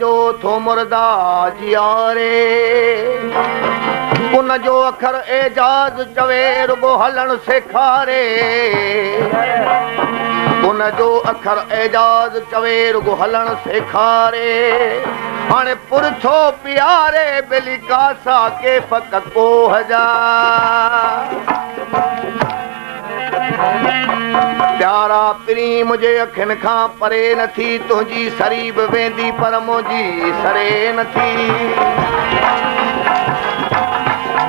जो थो मुर्दा जियारे उन जो अखर एजाज चवे रुगो हलण सेखारे उन जो अखर एजाज चवे रुगो हलण सेखारे हाणे पुरथो प्यारे बिली कासा के फ़क़त कोह जा प्यारा पिरी मुझे अखियुनि खां परे नथी तुंहिंजी सरी बि वेंदी पर मुंहिंजी सरे नथी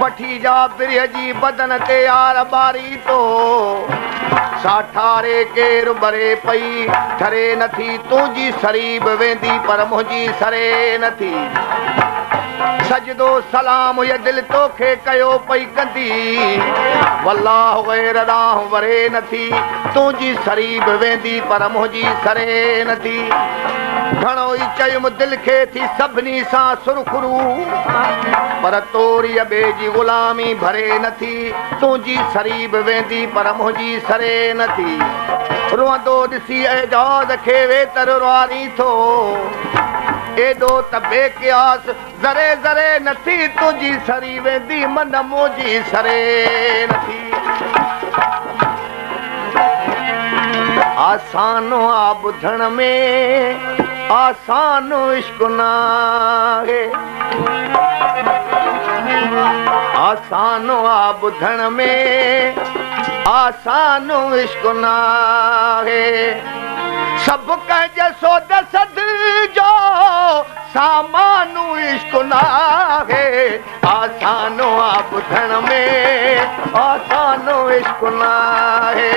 वठी जा बिरह जी बदन ते यार ॿारी तो साठारे केरु भरे पई ठरे नथी तुंहिंजी सरी बि वेंदी पर मुंहिंजी सरे नथी सजदो सलाम ये दिल तोखे कयो पई कंदी वल्लाह गैर राह वरे नथी तुंहिंजी सरी बि वेंदी पर मुंहिंजी सरे नथी घणो ई चयुमि दिलि खे थी सभिनी सां सुरखुरू पर तोरी ॿिए जी ग़ुलामी भरे नथी तुंहिंजी सरी बि वेंदी पर मुंहिंजी सरे नथी रोअंदो ॾिसी एजाज़ खे वेतर रुआरी थो एॾो त बेक़ियास ज़रे ज़रे नथी तुंहिंजी सरी वेंदी मन मुंहिंजी सरे नथी आसानो आ ॿुधण में आसानो इश्क नाहे आसानो आ ॿुधण में आसानो इश्क नाहे सभु कंहिंजे सोद सद जो सामानो इश्क नाहे आसानो आ ॿुधण में आसानो इश्क नाहे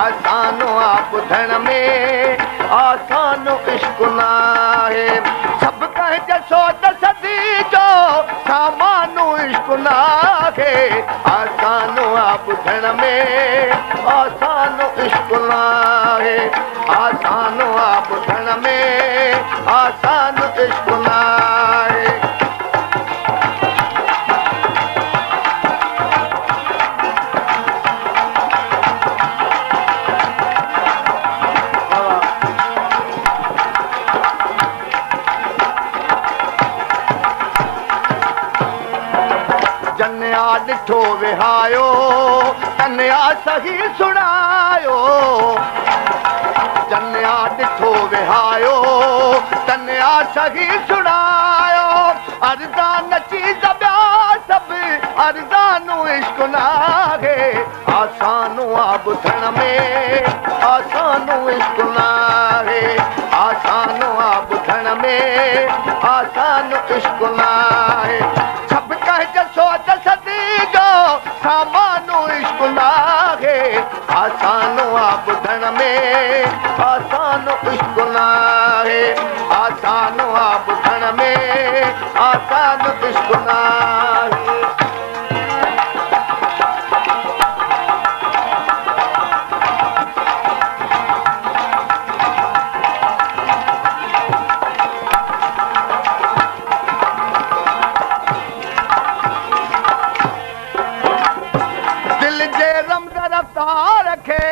आसानो आ ॿुधण में आसानो इश्क नाहे सभु कंहिंजे सोद सद जो सामानो इश्क नाहे आसानो आ ॿुधण में आसानो इश्क नाहे आसानो आ ॿुधण में आसानो इश्क नाहे जन्या ॾिठो विहायो कन्या सही सुणायो जन्या ॾिठो विहायो तन्या सही सुणायो अर्ज़ा नची दॿिया सभु अर्ज़ानो इश्क नाहे आसानो आ ॿुधण में आसानो इश्क नाहे आसानो आ ॿुधण में आसानो इश्क नाहे सभु कंहिंजे सोच सदी जो सामानो इश्क नाहे आसानो आ ॿुधण में आसानो इश्क नाहे आसानो आ ॿुधण में आसानो इश्क नाहे दिल जे रमज़ रफ़्तार खे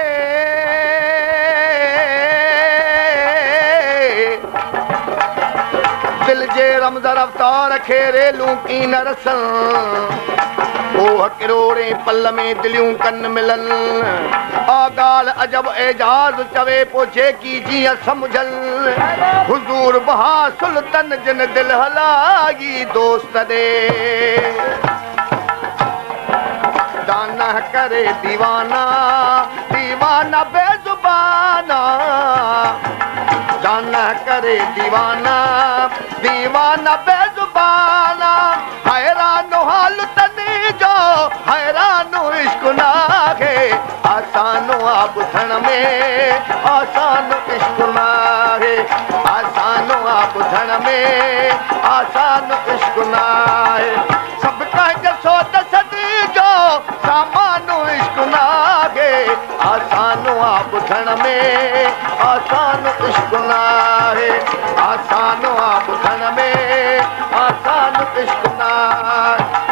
दिल जे रमज़ रफ़्तार खे रेलूं की न रसन ओह किरोड़े पल में दिलियूं कन मिलन आ ॻाल्हि अजब एजाज़ चवे पोइ जेकी जीअं सम्झल हुज़ूर बहा सुल्तन जिन दिल हलाई दोस्त ॾे दाना करे दीवाना दीवाना बेज़ुबाना दाना करे दीवाना दीवाना बेज़ुबाना हैरानो हाल तनी जो हैरानो इश्क नाहे आसानो आ ॿुधण में आसानो इश्क नाहे आसानो आ ॿुधण में आसानो इश्क नाहे सभु कंहिंजे सोच सदी जो सामानो इश्क नाहे आसानो आ ॿुधण में आसानो इश्क नाहे आसानो आ ॿुधण में आसानो इश्क नाहे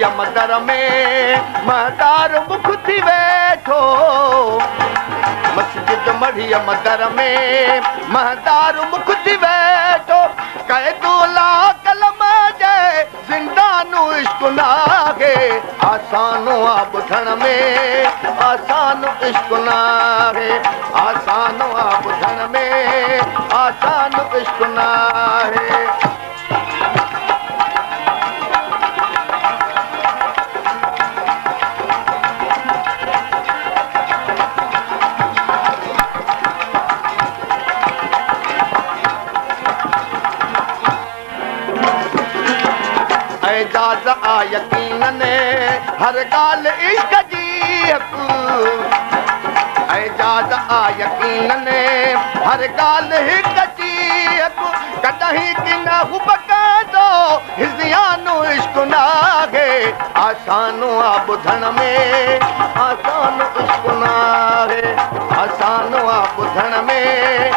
मढ़िया मदर में महदार मुख थी वेठो मस्जिद मढ़िया मदर में महदार मुख थी वेठो कैदुला कलम जे ज़िंदानु इश्क नाहे आसानो आ ॿुधण में आसानो इश्क नाहे आसानो आ ॿुधण में आसानो इश्क नाहे एजाज़ आ यकीन ने हर ॻाल्हि इश्क जी एजाज़ आ यकीन ने हर ॻाल्हि हिक जी कॾहिं की न हुब कंदो हिज़ियानो इश्क नाहे आसानो आ ॿुधण में आसानो इश्क नाहे आसानो आ ॿुधण में